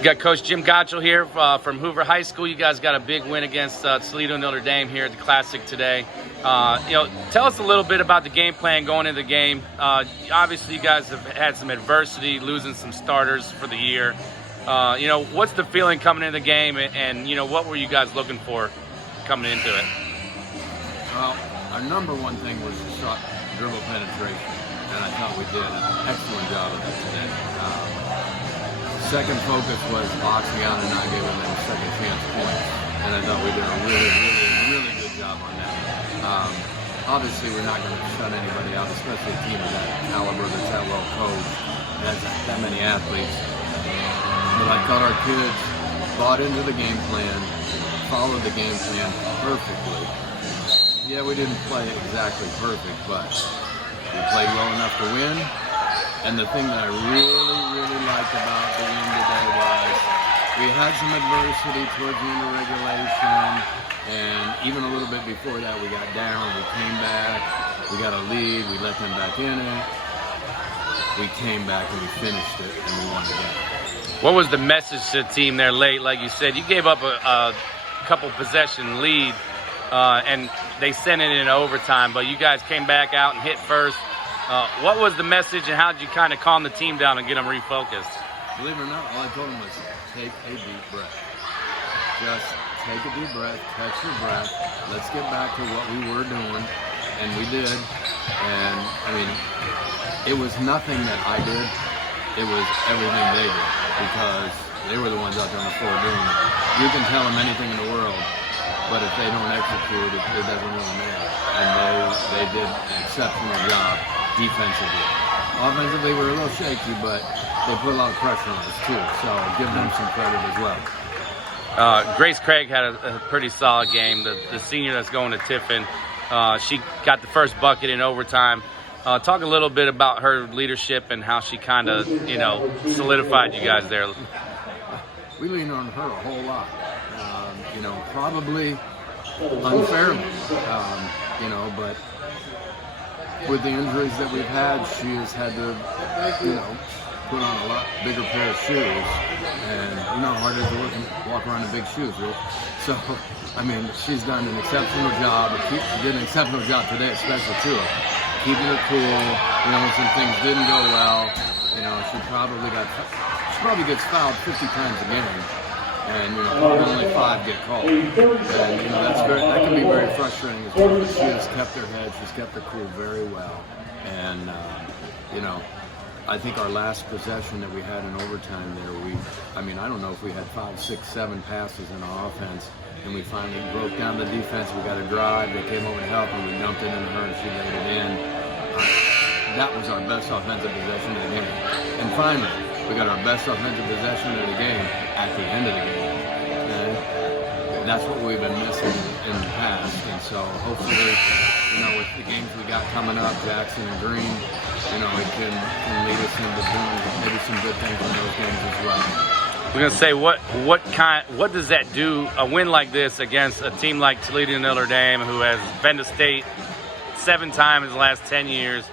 We got Coach Jim Gotshall here from Hoover High School. You guys got a big win against Toledo Notre Dame here at the Classic today. Tell us a little bit about the game plan going into the game. Obviously, you guys have had some adversity, losing some starters for the year. What's the feeling coming into the game, and what were you guys looking for coming into it? Well, our number one thing was shot dribble penetration, and I thought we did an excellent job of that today. Second focus was boxing out and not giving them second chance points, and I thought we did a really good job on that. Obviously, we're not going to shut anybody out, especially a team of that caliber that's that well coached and has that many athletes. But I thought our kids bought into the game plan, followed the game plan perfectly. Yeah, we didn't play exactly perfect, but we played well enough to win. And the thing that I really liked about the win today was we had some adversity towards the end of regulation, and even a little bit before that we got down, we came back, we got a lead, we let them back in it, we came back and we finished it, and we won the game. What was the message to the team there late? Like you said, you gave up a couple possession lead, and they sent it in overtime, but you guys came back out and hit first. What was the message, and how did you kind of calm the team down and get them refocused? Believe it or not, all I told them was take a deep breath. Just take a deep breath, catch your breath. Let's get back to what we were doing, and we did. And I mean, it was nothing that I did. It was everything they did, because they were the ones out there on the floor doing it. You can tell them anything in the world, but if they don't execute, it doesn't really matter. And they did an exceptional job defensively. Offensively, we were a little shaky, but they put a lot of pressure on us too, so give them some credit as well. Grace Craig had a pretty solid game. The senior that's going to Tiffin, she got the first bucket in overtime. Talk a little bit about her leadership and how she kind of, solidified you guys there. We lean on her a whole lot, probably unfairly, but with the injuries that we've had, she has had to, put on a lot bigger pair of shoes, and you know how hard it is to walk around in big shoes, right? So, I mean, she's done an exceptional job. She did an exceptional job today, especially too, keeping her cool. When some things didn't go well, she probably gets fouled 50 times a game, and only 5 get called. And that can be very frustrating as well. But she has kept her head, she's kept her cool very well, and I think our last possession that we had in overtime there, I don't know if we had 5, 6, 7 passes in our offense, and we finally broke down the defense. We got a drive, they came over to help, and we dumped it in her, and she laid it in. That was our best offensive possession of the game. And finally, we got our best offensive possession of the game at the end of the game. And that's what we've been missing in the past. And so hopefully, with the games we got coming up, Jackson and Green, it can lead us into doing maybe some good things in those games as well. We're gonna say what does that do, a win like this against a team like Toledo Notre Dame, who has been to state 7 times in the last 10 years,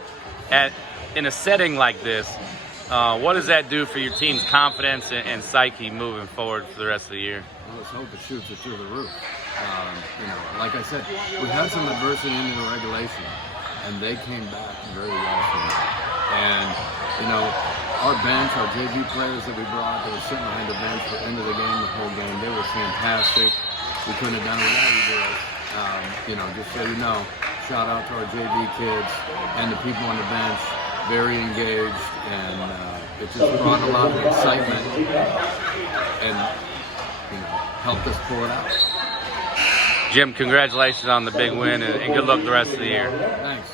in a setting like this? What does that do for your team's confidence and psyche moving forward for the rest of the year? Well, let's hope it shoots it through the roof. Like I said, we had some adversity into the regulation, and they came back very well from that. And our bench, our JV players that we brought, that were sitting behind the bench for the end of the game, the whole game, they were fantastic. We couldn't have done it without you girls. Just so you know, shout out to our JV kids and the people on the bench, very engaged, and it just brought a lot of excitement and helped us pull it out. Jim, congratulations on the big win, and good luck the rest of the year. Thanks.